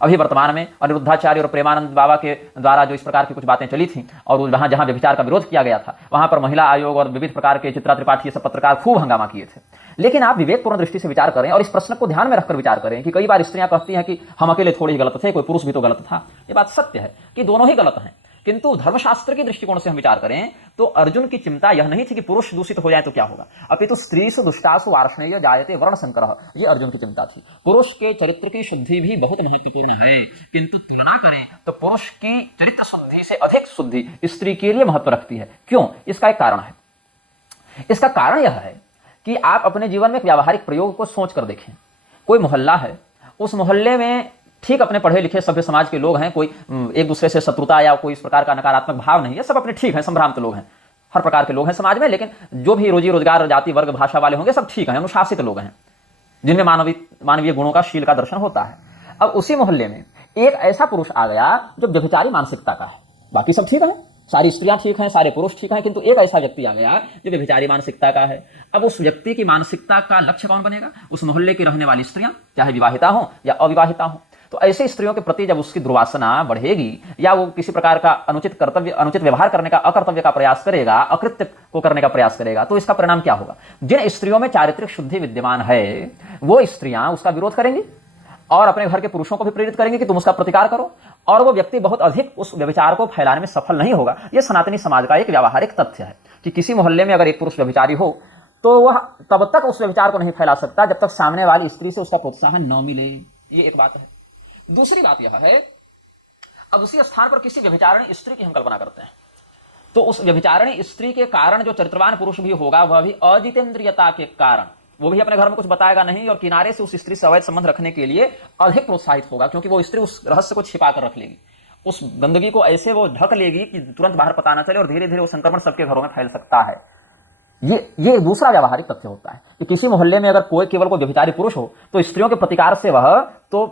अभी वर्तमान में अनिरुद्धाचार्य और प्रेमानंद बाबा के द्वारा जो इस प्रकार की कुछ बातें चली थी और वहां जहां व्यभिचार का विरोध किया गया था, वहां पर महिला आयोग और विविध प्रकार के चित्रा त्रिपाठी ये सब पत्रकार खूब हंगामा किए थे। लेकिन आप विवेकपूर्ण दृष्टि से विचार करें और इस प्रश्न को ध्यान में रखकर विचार करें कि कई बार स्त्रियां कहती हैं कि हम अकेले थोड़े ही गलत थे, कोई पुरुष भी तो गलत था। ये बात सत्य है कि दोनों ही गलत हैं, किंतु धर्मशास्त्र के दृष्टिकोण से हम विचार करें तो अर्जुन की चिंता यह नहीं थी कि पुरुष दूषित हो जाए तो क्या होगा, अपितु स्त्रीसु दुष्टासु वार्ष्णेय जायते वर्ण संकरः, ये अर्जुन की चिंता थी। पुरुष के चरित्र की शुद्धि भी बहुत महत्वपूर्ण है, किंतु तुलना करें तो पुरुष की चरित्र शुद्धि से अधिक शुद्धि स्त्री के लिए महत्व रखती है। क्यों? इसका एक कारण है। इसका कारण यह है कि आप अपने जीवन में एक व्यावहारिक प्रयोग को सोच कर देखें। कोई मोहल्ला है, उस मोहल्ले में ठीक अपने पढ़े लिखे सभ्य समाज के लोग हैं, कोई एक दूसरे से शत्रुता या कोई इस प्रकार का नकारात्मक भाव नहीं है, सब अपने ठीक हैं, संभ्रांत लोग हैं, हर प्रकार के लोग हैं समाज में। लेकिन जो भी रोजी रोजगार जाति वर्ग भाषा वाले होंगे सब ठीक हैं, अनुशासित लोग हैं, जिनमें मानवीय गुणों का, शील का दर्शन होता है। अब उसी मोहल्ले में एक ऐसा पुरुष आ गया जो व्यभिचारी मानसिकता का है, बाकी सब ठीक है, सारी स्त्रियां ठीक हैं, सारे पुरुष ठीक हैं, किंतु एक ऐसा व्यक्ति आ गया जो व्यभिचारी मानसिकता का है। अब उस व्यक्ति की मानसिकता का लक्ष्य कौन बनेगा? उस मोहल्ले की रहने वाली स्त्रियां, चाहे विवाहिता हो या अविवाहिता हो। तो ऐसे स्त्रियों के प्रति जब उसकी दुर्वासना बढ़ेगी या वो किसी प्रकार का अनुचित व्यवहार करने का, अकर्तव्य का प्रयास करेगा, अकृत्य को करने का प्रयास करेगा, तो इसका परिणाम क्या होगा? जिन स्त्रियों में चारित्रिक शुद्धि विद्यमान है वो स्त्रियां उसका विरोध करेंगी और अपने घर के पुरुषों को भी प्रेरित करेंगे कि तुम उसका प्रतिकार करो, और वो व्यक्ति बहुत अधिक उस व्यभिचार को फैलाने में सफल नहीं होगा। यह सनातनी समाज का एक व्यावहारिक तथ्य है कि किसी मोहल्ले में अगर एक पुरुष व्यभिचारी हो तो वह तब तक उस व्यभिचार को नहीं फैला सकता जब तक सामने वाली स्त्री से उसका प्रोत्साहन न मिले। ये एक बात है। दूसरी बात यह है, अब उसी स्थान पर किसी व्यभिचारिणी स्त्री की हम कल्पना करते हैं, तो उस व्यभिचारिणी स्त्री के कारण जो चरित्रवान पुरुष भी होगा वह भी अजितेंद्रियता के कारण, वो भी अपने घर में कुछ बताएगा नहीं और किनारे से उस स्त्री से अवैध संबंध रखने के लिए अधिक प्रोत्साहित होगा, क्योंकि वो स्त्री उस रहस्य को छिपा कर रख लेगी, उस गंदगी को ऐसे वो ढक लेगी कि तुरंत बाहर पता न चले और धीरे धीरे वो संक्रमण सबके घरों में फैल सकता है। ये दूसरा व्यावहारिक तथ्य होता है कि किसी मोहल्ले में अगर केवल कोई व्यभिचारी पुरुष हो तो स्त्रियों के प्रतिकार से वह तो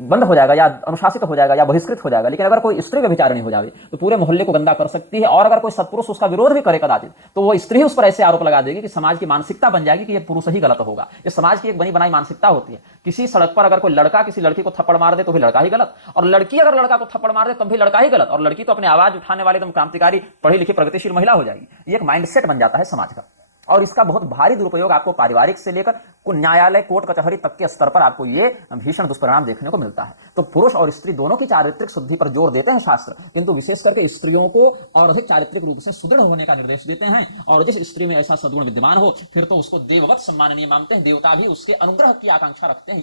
बंद हो जाएगा या अनुशासित हो जाएगा या बहिष्कृत हो जाएगा, लेकिन अगर कोई स्त्री व्यभिचारिणी हो जाए तो पूरे मोहल्ले को गंदा कर सकती है। और अगर कोई सत्पुरुष उसका विरोध भी करे कदाचित तो वो स्त्री उस पर ऐसे आरोप लगा देगी कि समाज की मानसिकता बन जाएगी कि ये पुरुष ही गलत होगा। ये समाज की एक बनी बनाई मानसिकता होती है। किसी सड़क पर अगर कोई लड़का किसी लड़की को थप्पड़ मार दे तो भी लड़का ही गलत, और लड़की अगर लड़का को थप्पड़ मार दे तब भी लड़का ही गलत, और लड़की तो अपने आवाज उठाने वाली एकदम क्रांतिकारी पढ़ी लिखी प्रगतिशील महिला हो जाएगी। ये एक माइंडसेट बन जाता है समाज का, और इसका बहुत भारी दुरुपयोग आपको पारिवारिक से लेकर न्यायालय, कोर्ट कचहरी तक के स्तर पर आपको ये भीषण दुष्परिणाम देखने को मिलता है। तो पुरुष और स्त्री दोनों की चारित्रिक शुद्धि पर जोर देते हैं शास्त्र, किंतु विशेष करके स्त्रियों को और अधिक चारित्रिक रूप से सुदृढ़ होने का निर्देश देते हैं। और जिस स्त्री में ऐसा सद्गुण विद्यमान हो फिर तो उसको देववत सम्माननीय मानते हैं, देवता भी उसके अनुग्रह की आकांक्षा रखते हैं।